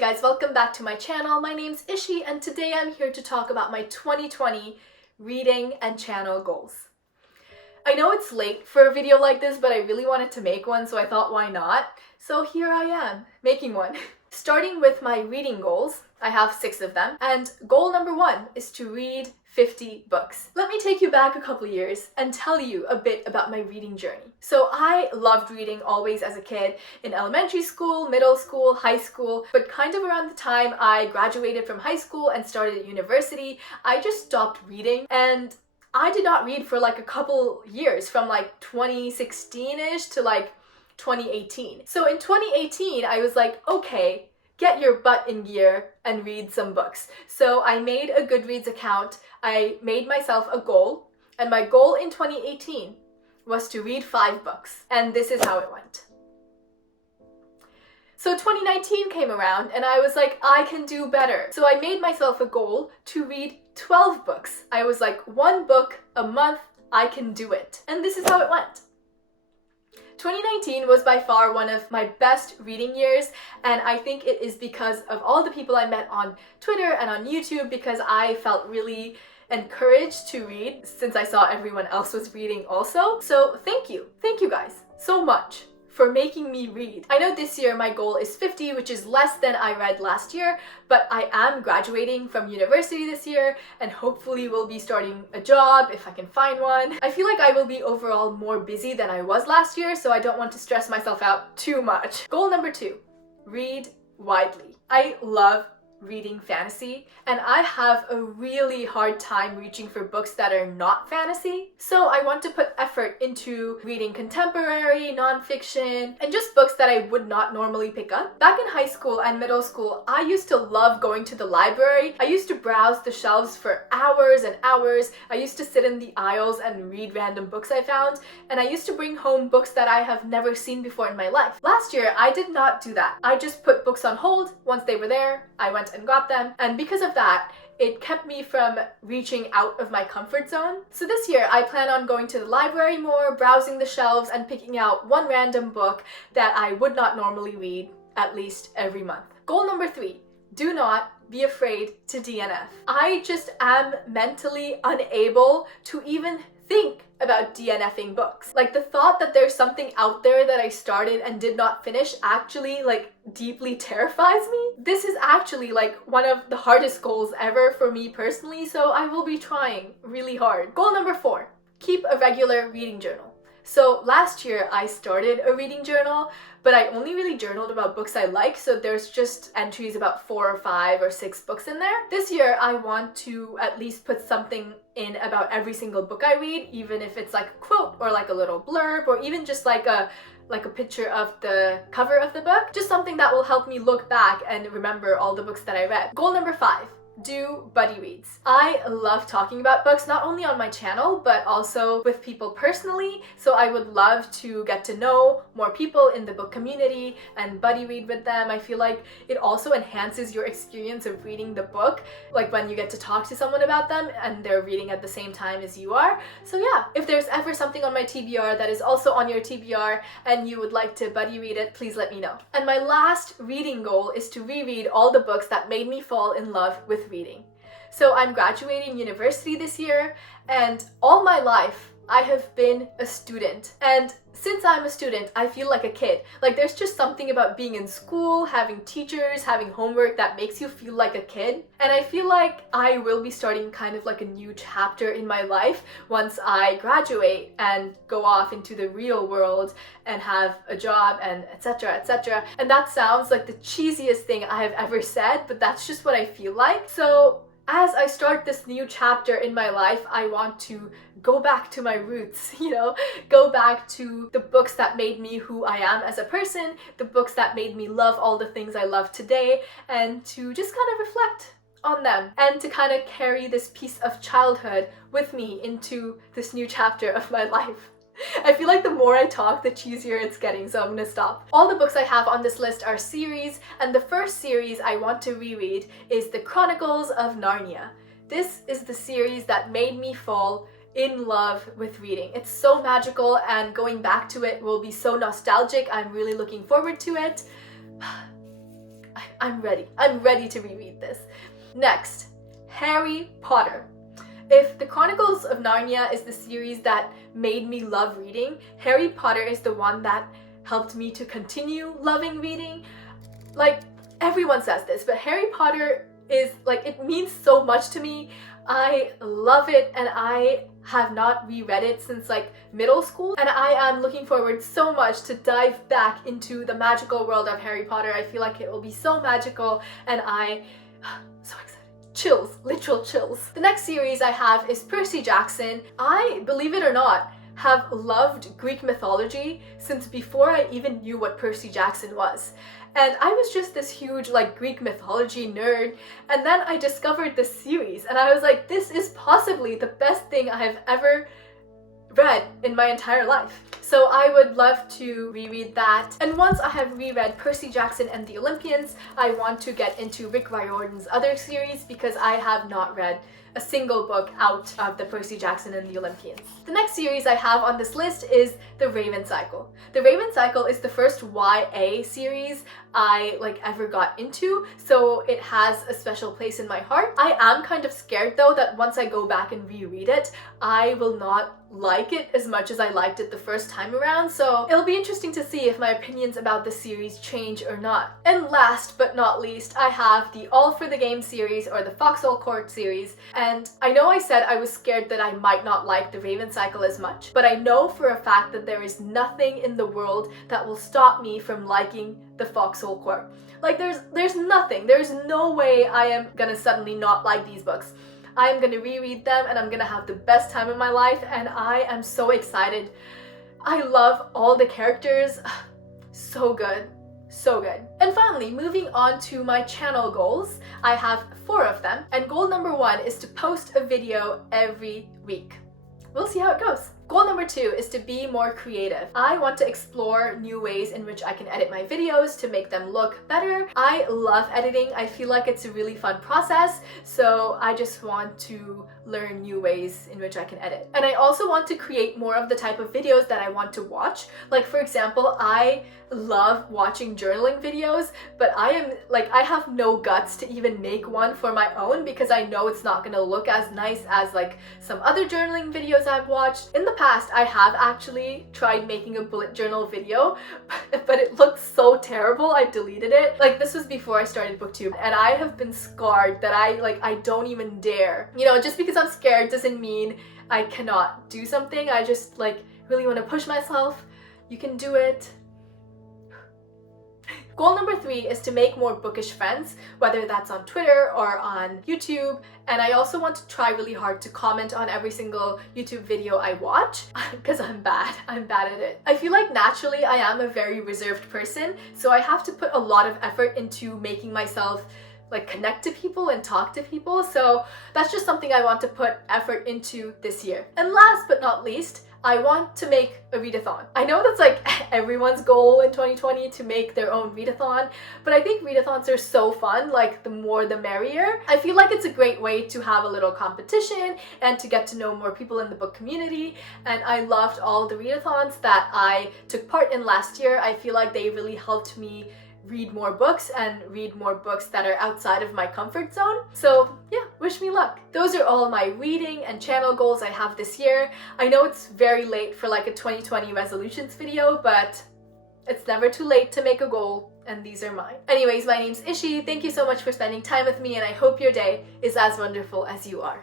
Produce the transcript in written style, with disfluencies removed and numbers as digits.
guys, welcome back to my channel. My name's Ishi and today I'm here to talk about my 2020 reading and channel goals. I know it's late for a video like this, but I really wanted to make one, so I thought why not? So here I am, making one. Starting with my reading goals, I have 6 of them, and goal number 1 is to read 50 books. Let me take you back a couple years and tell you a bit about my reading journey. So I loved reading always as a kid, in elementary school, middle school, high school, but kind of around the time I graduated from high school and started at university, I just stopped reading, and I did not read for like a couple years, from like 2016-ish to like 2018. So in 2018, I was like, okay, get your butt in gear and read some books. So I made a Goodreads account, I made myself a goal, and my goal in 2018 was to read 5 books. And this is how it went. So 2019 came around and I was like, I can do better. So I made myself a goal to read 12 books. I was like, 1 book a month, I can do it. And this is how it went. 2019 was by far one of my best reading years, and I think it is because of all the people I met on Twitter and on YouTube, because I felt really encouraged to read since I saw everyone else was reading also. So thank you guys so much for making me read. I know this year my goal is 50, which is less than I read last year, but I am graduating from university this year and hopefully will be starting a job if I can find one. I feel like I will be overall more busy than I was last year, so I don't want to stress myself out too much. Goal number 2, read widely. I love reading fantasy, and I have a really hard time reaching for books that are not fantasy. So I want to put effort into reading contemporary, nonfiction, and just books that I would not normally pick up. Back in high school and middle school, I used to love going to the library. I used to browse the shelves for hours and hours. I used to sit in the aisles and read random books I found, and I used to bring home books that I have never seen before in my life. Last year, I did not do that. I just put books on hold. Once they were there, I went and got them, and because of that, it kept me from reaching out of my comfort zone. So this year, I plan on going to the library more, browsing the shelves, and picking out one random book that I would not normally read at least every month. Goal number 3, do not be afraid to DNF. I just am mentally unable to even think about DNFing books. Like, the thought that there's something out there that I started and did not finish actually like deeply terrifies me. This is actually like one of the hardest goals ever for me personally, so I will be trying really hard. Goal number 4, keep a regular reading journal. So last year I started a reading journal, but I only really journaled about books I like, so there's just entries about 4 or 5 or 6 books in there. This year I want to at least put something in about every single book I read, even if it's like a quote or like a little blurb or even just like a picture of the cover of the book. Just something that will help me look back and remember all the books that I read. Goal number 5, do buddy reads. I love talking about books, not only on my channel, but also with people personally. So I would love to get to know more people in the book community and buddy read with them. I feel like it also enhances your experience of reading the book, like when you get to talk to someone about them and they're reading at the same time as you are. So yeah, if there's ever something on my TBR that is also on your TBR and you would like to buddy read it, please let me know. And my last reading goal is to reread all the books that made me fall in love with reading. So I'm graduating university this year, and all my life I have been a student. And since I'm a student, I feel like a kid. Like, there's just something about being in school, having teachers, having homework that makes you feel like a kid. And I feel like I will be starting kind of like a new chapter in my life once I graduate and go off into the real world and have a job and etc, etc. And that sounds like the cheesiest thing I have ever said, but that's just what I feel like. So as I start this new chapter in my life, I want to go back to my roots, go back to the books that made me who I am as a person, the books that made me love all the things I love today, and to just kind of reflect on them and to kind of carry this piece of childhood with me into this new chapter of my life. I feel like the more I talk, the cheesier it's getting, so I'm gonna stop. All the books I have on this list are series, and the first series I want to reread is The Chronicles of Narnia. This is the series that made me fall in love with reading. It's so magical, and going back to it will be so nostalgic. I'm really looking forward to it. I'm ready. I'm ready to reread this. Next, Harry Potter. If The Chronicles of Narnia is the series that made me love reading, Harry Potter is the one that helped me to continue loving reading. Like, everyone says this, but Harry Potter is like, it means so much to me. I love it, and I have not reread it since like middle school, and I am looking forward so much to dive back into the magical world of Harry Potter. I feel like it will be so magical, and so excited. Chills, literal chills. The next series I have is Percy Jackson. I, believe it or not, have loved Greek mythology since before I even knew what Percy Jackson was. And I was just this huge like Greek mythology nerd, and then I discovered this series and I was like, this is possibly the best thing I have ever read in my entire life. So I would love to reread that. And once I have reread Percy Jackson and the Olympians, I want to get into Rick Riordan's other series because I have not read a single book out of the Percy Jackson and the Olympians. The next series I have on this list is The Raven Cycle. The Raven Cycle is the first YA series I ever got into, so it has a special place in my heart. I am kind of scared though that once I go back and reread it, I will not like it as much as I liked it the first time around, so it'll be interesting to see if my opinions about the series change or not. And last but not least, I have the All for the Game series, or the Foxhole Court series, and I know I said I was scared that I might not like The Raven Cycle as much, but I know for a fact that there is nothing in the world that will stop me from liking the Foxhole Court. Like there's nothing, there's no way I am gonna suddenly not like these books. I am gonna reread them and I'm gonna have the best time of my life, and I am so excited. I love all the characters. So good. So good. And finally, moving on to my channel goals. I have 4 of them, and goal number 1 is to post a video every week. We'll see how it goes. Goal number 2 is to be more creative. I want to explore new ways in which I can edit my videos to make them look better. I love editing. I feel like it's a really fun process, so I just want to learn new ways in which I can edit. And I also want to create more of the type of videos that I want to watch. Like, for example, I love watching journaling videos, but I have no guts to even make one for my own because I know it's not gonna look as nice as like some other journaling videos I've watched. In the past, I have actually tried making a bullet journal video, but it looked so terrible, I deleted it. Like, this was before I started booktube, and I have been scarred that I don't even dare. You know, just because I'm scared doesn't mean I cannot do something. I just really want to push myself. You can do it. Goal number 3 is to make more bookish friends, whether that's on Twitter or on YouTube. And I also want to try really hard to comment on every single YouTube video I watch because I'm bad at it. I feel like naturally I am a very reserved person, so I have to put a lot of effort into making myself connect to people and talk to people. So that's just something I want to put effort into this year. And last but not least, I want to make a readathon. I know that's everyone's goal in 2020 to make their own readathon, but I think readathons are so fun, the more the merrier. I feel like it's a great way to have a little competition and to get to know more people in the book community, and I loved all the readathons that I took part in last year. I feel like they really helped me read more books and read more books that are outside of my comfort zone. So yeah, wish me luck. Those are all my reading and channel goals I have this year. I know it's very late for a 2020 resolutions video, but it's never too late to make a goal, and these are mine. Anyways, my name's Ishi. Thank you so much for spending time with me, and I hope your day is as wonderful as you are.